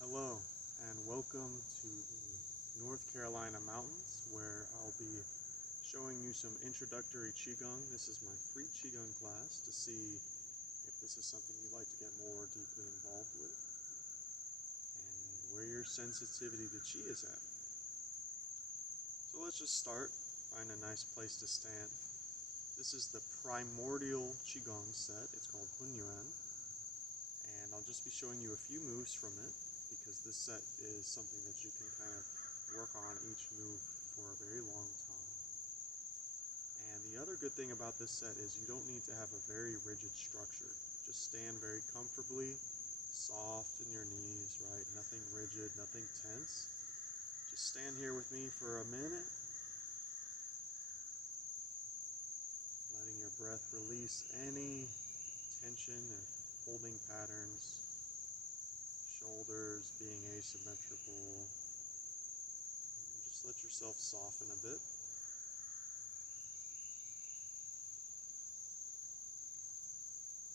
Hello and welcome to the North Carolina mountains where I'll be showing you some introductory Qigong. This is my free Qigong class to see if this is something you'd like to get more deeply involved with and where your sensitivity to Qi is at. So let's just start. Find a nice place to stand. This is the Primordial Qigong set. It's called Hunyuan. And I'll just be showing you a few moves from it, because this set is something that you can kind of work on each move for a very long time. And the other good thing about this set is you don't need to have a very rigid structure. Just stand very comfortably, soft in your knees, right? Nothing rigid, nothing tense. Just stand here with me for a minute, letting your breath release any tension or holding patterns. Shoulders being asymmetrical. Just let yourself soften a bit.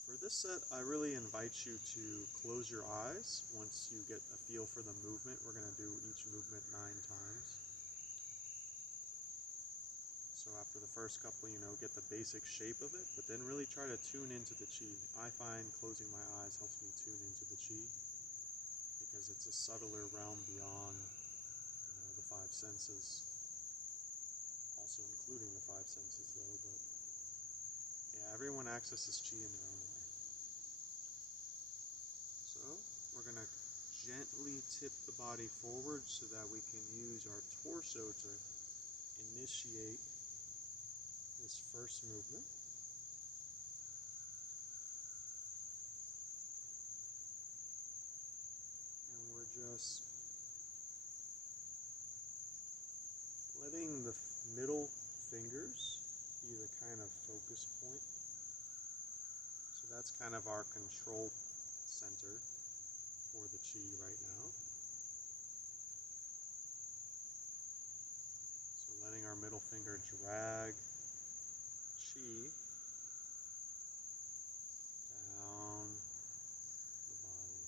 For this set, I really invite you to close your eyes once you get a feel for the movement. We're going to do each movement 9 times. So after the first couple, get the basic shape of it, but then really try to tune into the Qi. I find closing my eyes helps me tune into the Qi, because it's a subtler realm beyond, the 5 senses. Also including the 5 senses though, but yeah, everyone accesses Qi in their own way. So, we're going to gently tip the body forward so that we can use our torso to initiate this first movement. And we're just letting the middle fingers be the kind of focus point. So that's kind of our control center for the Qi right now. So letting our middle finger drag Qi down the body.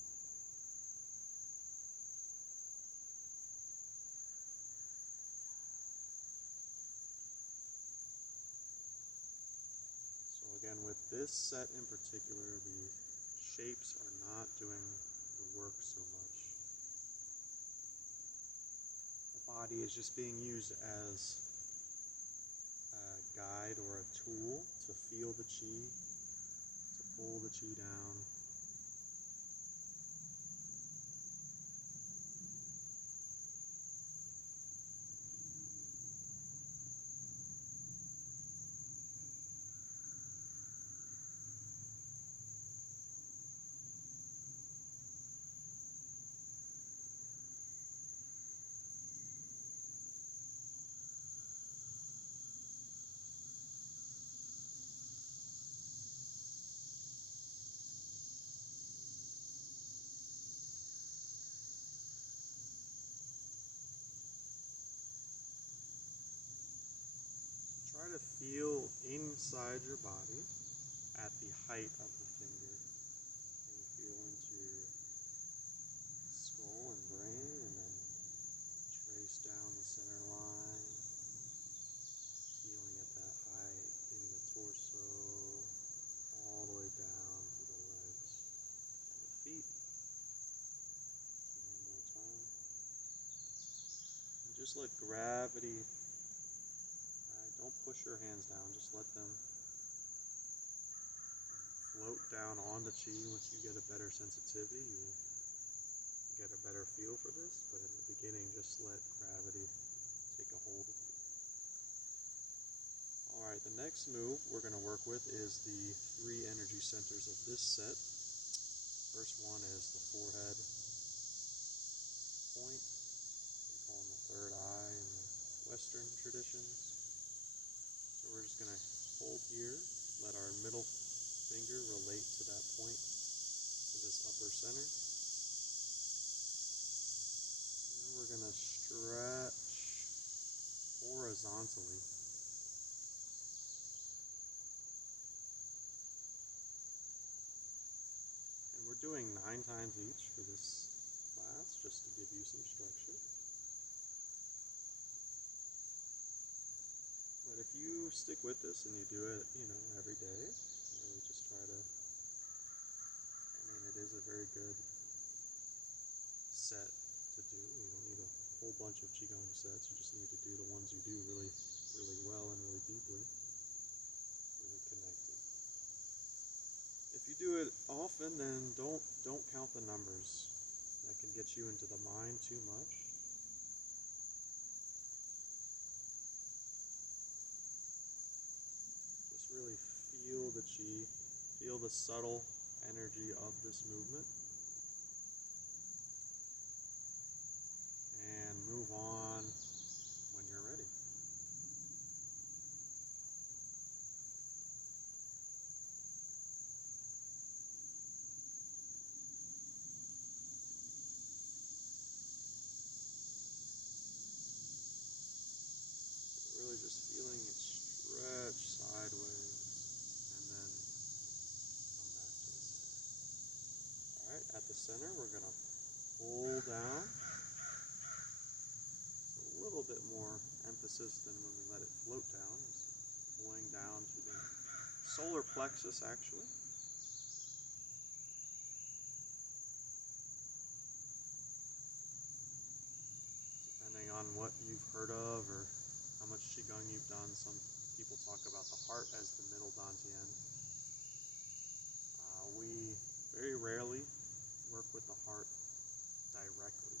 So again, with this set in particular, the shapes are not doing the work so much. The body is just being used as a guide or a tool to feel the Qi, to pull the Qi down. Try to feel inside your body at the height of the finger. Can you feel into your skull and brain, and then trace down the center line, feeling at that height in the torso, all the way down to the legs and the feet. One more time. And just let gravity, don't push your hands down, just let them float down on the Qi. Once you get a better sensitivity, you'll get a better feel for this, but in the beginning, just let gravity take a hold of you. Alright, the next move we're going to work with is the 3 energy centers of this set. First one is the forehead point. They call them the third eye in the Western traditions. So we're just going to hold here, let our middle finger relate to that point, to this upper center. And we're going to stretch horizontally. And we're doing 9 times each for this class. at this and you do it, every day, really just try to, it is a very good set to do. You don't need a whole bunch of Qigong sets. You just need to do the ones you do really, really well and really deeply, really connected. If you do it often, then don't count the numbers. That can get you into the mind too much. Just really feel the Qi, feel the subtle energy of this movement, and move on when you're ready. Really just feeling it stretch sideways and then come back to the center. Alright, at the center we're going to pull down. So a little bit more emphasis than when we let it float down. It's pulling down to the solar plexus actually. Depending on what you've heard of or how much Qigong you've done, some people talk about the heart as the middle dantian. We very rarely work with the heart directly.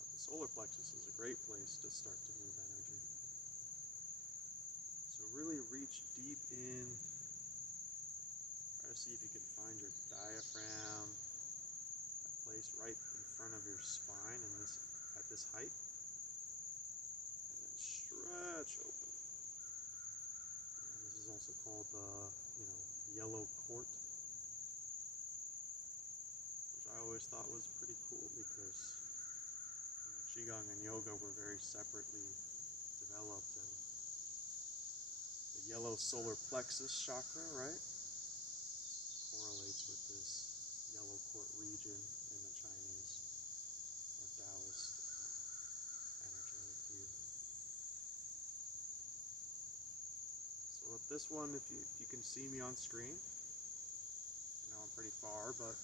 But the solar plexus is a great place to start to move energy. So really reach deep in. Try to see if you can find your diaphragm, a place right in front of your spine and at this height. And then stretch open. And this is also called the yellow court, which I always thought was pretty cool because Qigong and yoga were very separately developed, and the yellow solar plexus chakra, right, correlates with this yellow court region in the Chinese or Taoist energetic view. So with this one, if you can see me on screen, I know I'm pretty far, but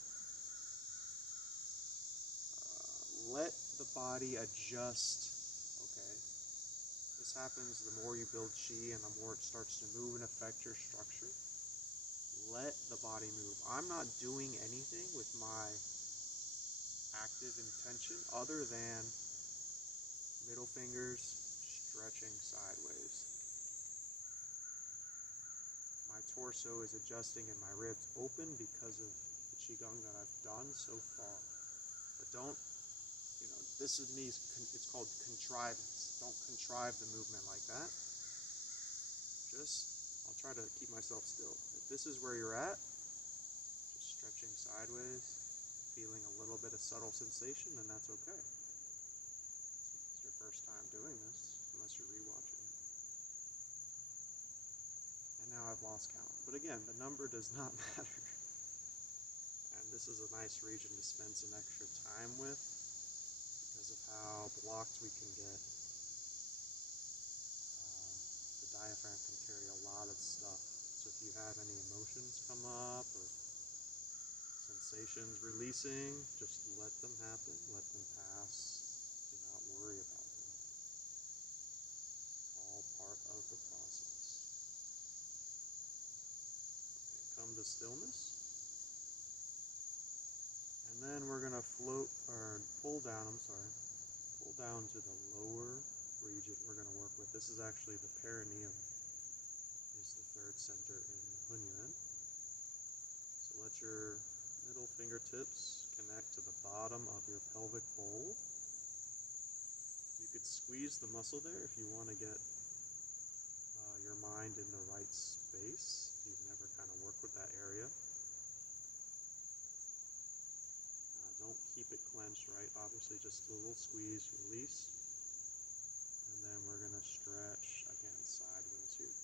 let the body adjust, okay? This happens the more you build Qi and the more it starts to move and affect your structure. Let the body move. I'm not doing anything with my active intention other than middle fingers stretching sideways. My torso is adjusting and my ribs open because of the Qigong that I've done so far. But don't, this with me, it's called contrivance. Don't contrive the movement like that. I'll try to keep myself still. If this is where you're at, just stretching sideways, feeling a little bit of subtle sensation, then that's okay. It's your first time doing this, unless you're rewatching it. And now I've lost count. But again, the number does not matter. And this is a nice region to spend some extra time with because of how blocked we can get. The diaphragm can carry a lot of stuff. So if you have any emotions come up or sensations releasing, just let them happen, let them pass. Do not worry about them. All part of the process. Okay, come to stillness. And then we're going to pull down to the lower region we're going to work with. This is actually the perineum, is the third center in Hunyuan. So let your middle fingertips connect to the bottom of your pelvic bowl. You could squeeze the muscle there if you want to get your mind in the right space. If you've never kind of worked with that area. Don't keep it clenched, right? Obviously just a little squeeze, release. And then we're going to stretch again sideways here.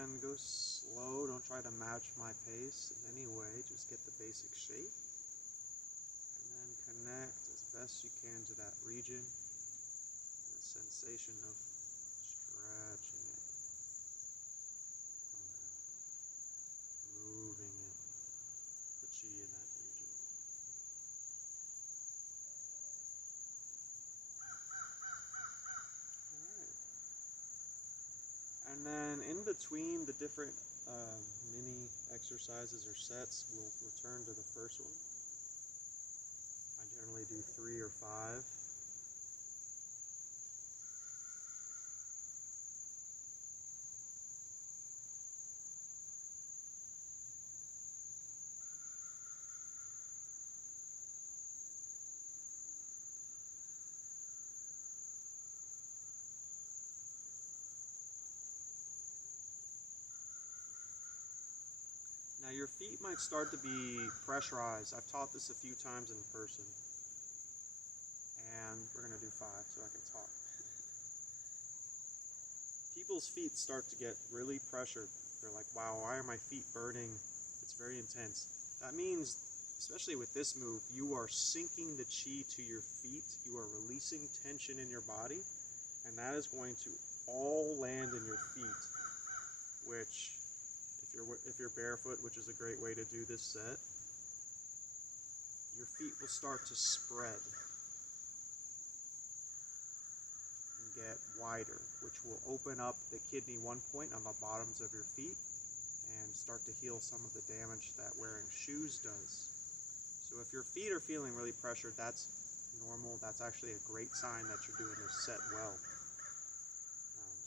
again, go slow. Don't try to match my pace in any way. Just get the basic shape. And then connect as best you can to that region. And the sensation of stretching it around, moving it, the chi in that region. And then in between the different mini exercises or sets, we'll return to the first one. I generally do 3 or 5. Now your feet might start to be pressurized. I've taught this a few times in person. And we're going to do 5 so I can talk. People's feet start to get really pressured. They're like, wow, why are my feet burning? It's very intense. That means, especially with this move, you are sinking the chi to your feet. You are releasing tension in your body. And that is going to all land in your feet, which if you're barefoot, which is a great way to do this set, your feet will start to spread and get wider, which will open up the kidney 1 point on the bottoms of your feet and start to heal some of the damage that wearing shoes does. So if your feet are feeling really pressured, that's normal. That's actually a great sign that you're doing this set well.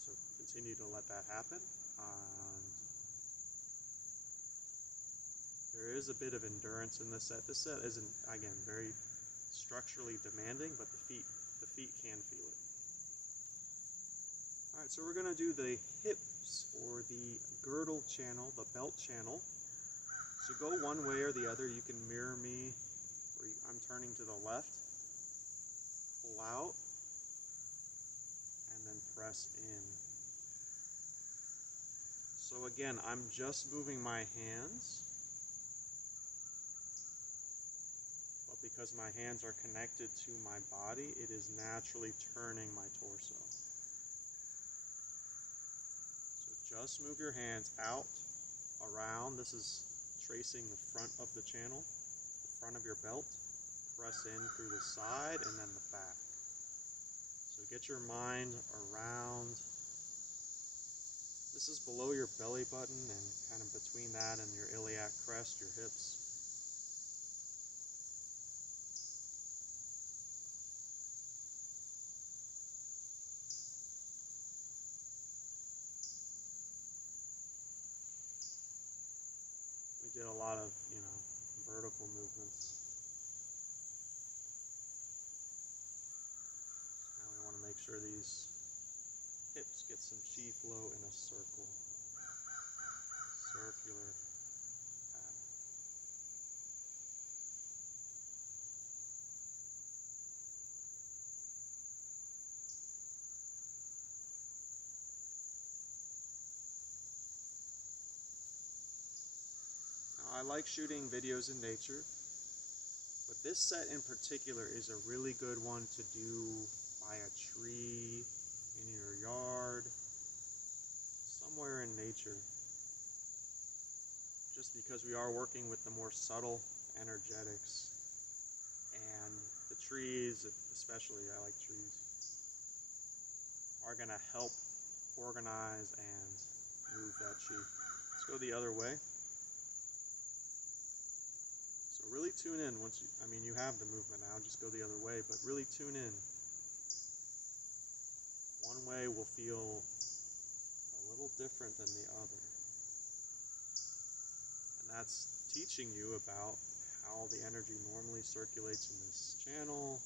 So continue to let that happen. There is a bit of endurance in this set. This set isn't, again, very structurally demanding, but the feet can feel it. All right, so we're going to do the hips or the girdle channel, the belt channel. So go one way or the other. You can mirror me, or I'm turning to the left. Pull out, and then press in. So again, I'm just moving my hands. Because my hands are connected to my body, it is naturally turning my torso. So just move your hands out, around. This is tracing the front of the channel, the front of your belt. Press in through the side and then the back. So get your mind around. This is below your belly button and kind of between that and your iliac crest, your hips. Did a lot of, vertical movements. Now we want to make sure these hips get some chi flow in a circular pattern. I like shooting videos in nature, but this set in particular is a really good one to do by a tree, in your yard, somewhere in nature. Just because we are working with the more subtle energetics, and the trees, especially, I like trees, are going to help organize and move that chi. Let's go the other way. Really tune in once you have the movement now, just go the other way, but really tune in. One way will feel a little different than the other. And that's teaching you about how the energy normally circulates in this channel,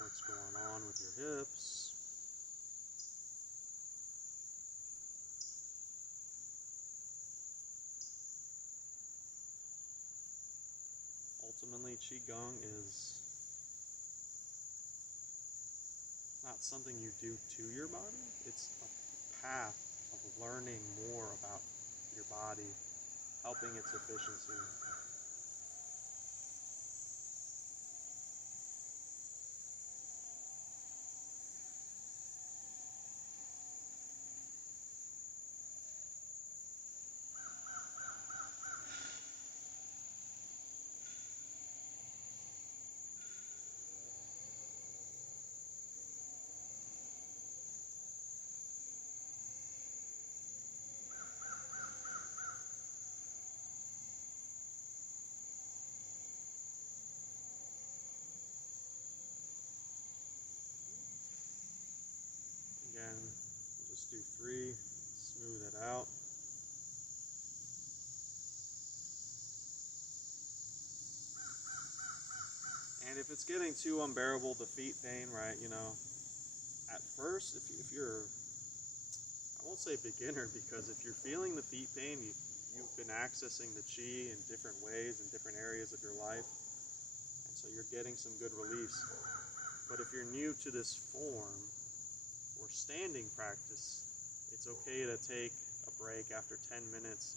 what's going on with your hips. Ultimately, Qigong is not not something you do to your body. It's a path of learning more about your body, helping its efficiency. Again, just do 3, smooth it out. And if it's getting too unbearable, the feet pain, right, at first, if you're, I won't say beginner, because if you're feeling the feet pain, you've been accessing the Qi in different ways in different areas of your life, and so you're getting some good release. But if you're new to this form or standing practice, it's okay to take a break after 10 minutes,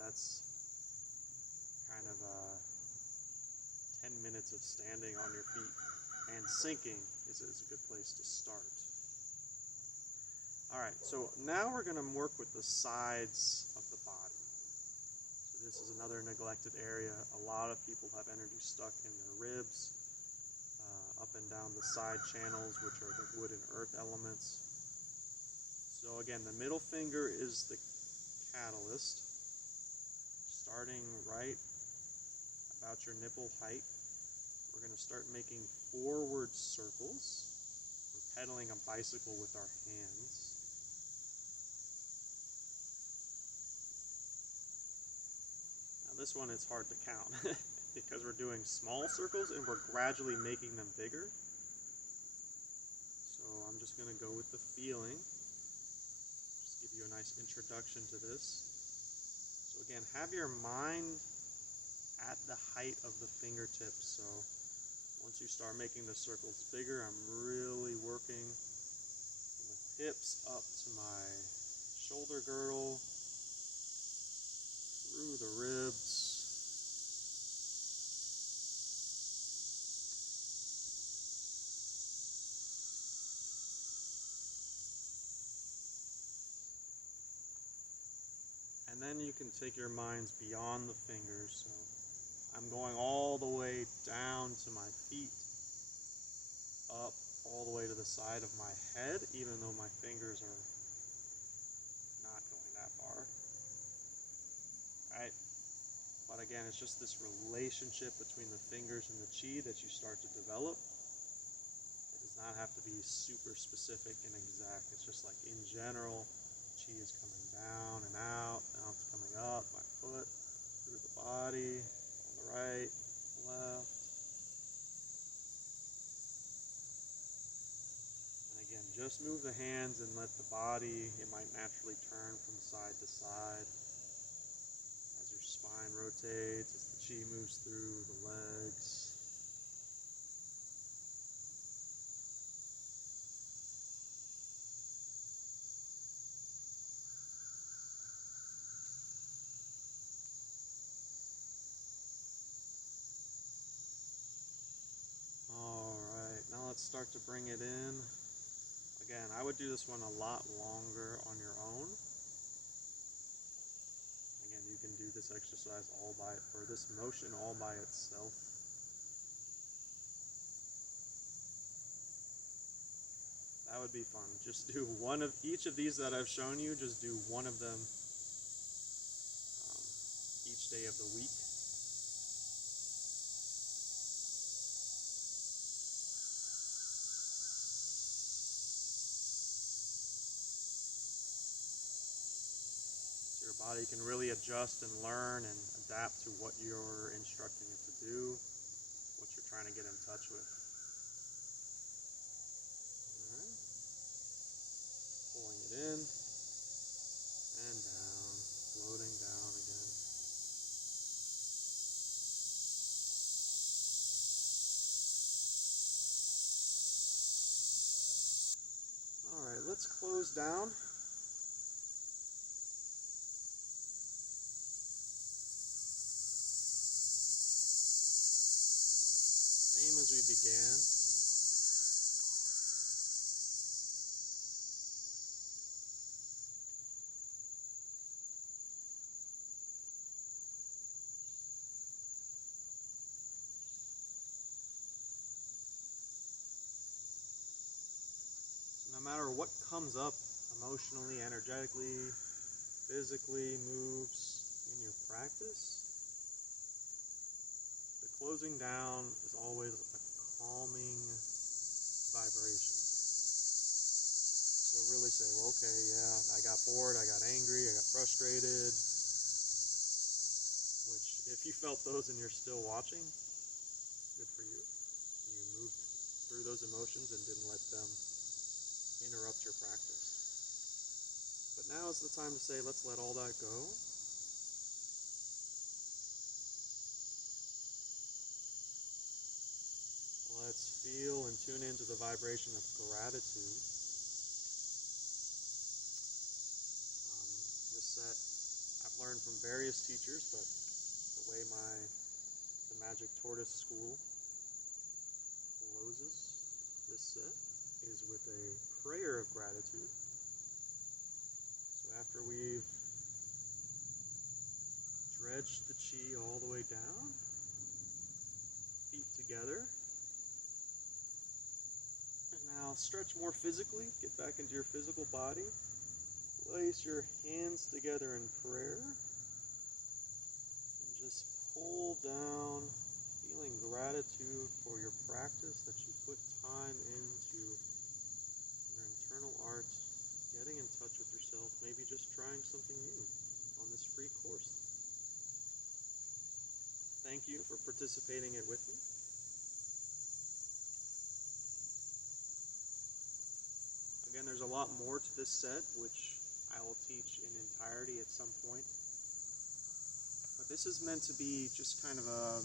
that's kind of 10 minutes of standing on your feet, and sinking is a good place to start. Alright, so now we're going to work with the sides of the body. So this is another neglected area. A lot of people have energy stuck in their ribs, up and down the side channels, which are the wood and earth elements. So again, the middle finger is the catalyst, starting right about your nipple height. We're going to start making forward circles. We're pedaling a bicycle with our hands. Now this one is hard to count because we're doing small circles and we're gradually making them bigger. So I'm just going to go with the feeling. Just give you a nice introduction to this. So again, have your mind at the height of the fingertips. So once you start making the circles bigger, I'm really working from the hips up to my shoulder girdle, through the ribs. And then you can take your minds beyond the fingers. So I'm going all the way down to my feet, up all the way to the side of my head, even though my fingers are not going that far. Right? But again, it's just this relationship between the fingers and the Qi that you start to develop. It does not have to be super specific and exact. It's just like in general, Qi is coming down and out. Now it's coming up my foot, through the body, on the right, left. And again, just move the hands and let the body, it might naturally turn from side to side as your spine rotates, as the Qi moves through the legs. Alright, now let's start to bring it in. Again, I would do this one a lot longer on your own. Again, you can do this exercise or this motion all by itself. That would be fun. Just do one of each of these that I've shown you, just do one of them each day of the week. So your body can really adjust and learn and adapt to what you're instructing it to do, what you're trying to get in touch with. Alright. Pulling it in and down, floating down again. closed down. Same as we began. So no matter what comes up emotionally, energetically, physically, moves in your practice, the closing down is always a calming vibration. So really say, well, okay, yeah, I got bored, I got angry, I got frustrated, which if you felt those and you're still watching, good for you. You moved through those emotions and didn't let them interrupt your practice. But now is the time to say, let's let all that go. Let's feel and tune into the vibration of gratitude. This set I've learned from various teachers, but the way the Magic Tortoise School closes this set is with a prayer of gratitude. So after we've dredged the chi all the way down, feet together, and now stretch more physically, get back into your physical body, place your hands together in prayer, and just pull down, feeling gratitude for your practice, that you put time into your internal art, getting in touch with yourself, maybe just trying something new on this free course. Thank you for participating it with me. Again, there's a lot more to this set, which I will teach in entirety at some point. But this is meant to be just kind of a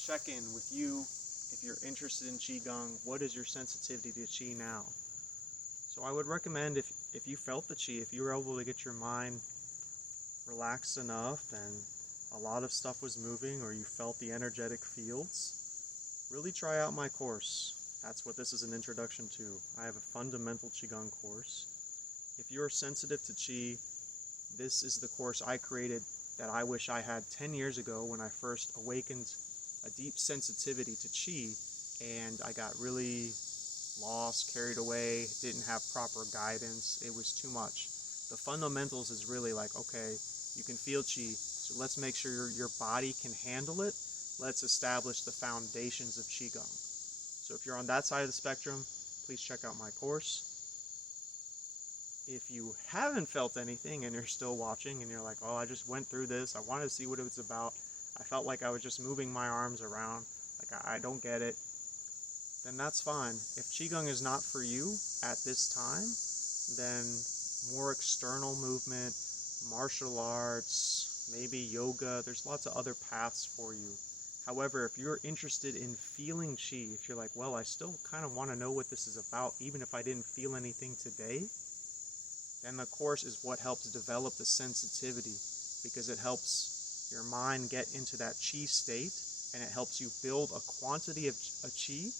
check-in with you. If you're interested in Qigong, what is your sensitivity to Qi now? So I would recommend, if you felt the Qi, if you were able to get your mind relaxed enough and a lot of stuff was moving, or you felt the energetic fields, really try out my course. That's what this is an introduction to. I have a fundamental Qigong course. If you're sensitive to Qi, this is the course I created that I wish I had 10 years ago when I first awakened a deep sensitivity to Qi, and I got really lost, carried away, didn't have proper guidance. It was too much. The fundamentals is really like, okay, you can feel Qi, so let's make sure your body can handle it. Let's establish the foundations of Qigong. So if you're on that side of the spectrum, please check out my course. If you haven't felt anything and you're still watching and you're like, oh, I just went through this, I wanted to see what it was about, I felt like I was just moving my arms around, like I don't get it, then that's fine. If Qigong is not for you at this time, then more external movement, martial arts, maybe yoga, there's lots of other paths for you. However, if you're interested in feeling Qi, if you're like, well, I still kind of want to know what this is about, even if I didn't feel anything today, then the course is what helps develop the sensitivity, because it helps your mind get into that Qi state, and it helps you build a quantity of Qi.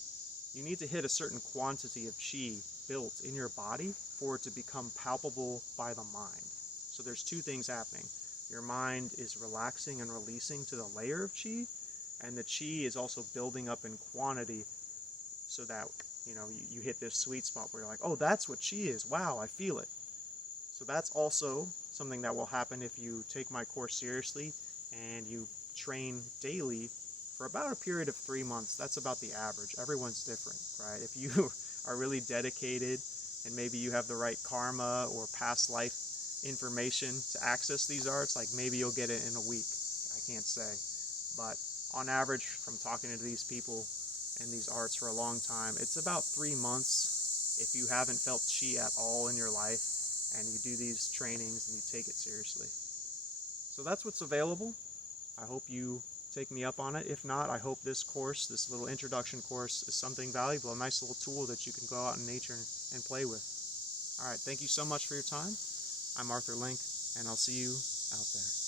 You need to hit a certain quantity of Qi built in your body for it to become palpable by the mind. So there's two things happening. Your mind is relaxing and releasing to the layer of Qi, and the Qi is also building up in quantity so that, you hit this sweet spot where you're like, oh, that's what Qi is. Wow, I feel it. So that's also something that will happen if you take my course seriously and you train daily for about a period of 3 months. That's about the average. Everyone's different, right? If you are really dedicated and maybe you have the right karma or past life information to access these arts, like maybe you'll get it in a week. I can't say. But on average, from talking to these people and these arts for a long time, it's about 3 months if you haven't felt Qi at all in your life and you do these trainings and you take it seriously. So that's what's available. I hope you take me up on it. If not, I hope this course, this little introduction course, is something valuable, a nice little tool that you can go out in nature and play with. All right, thank you so much for your time. I'm Arthur Link, and I'll see you out there.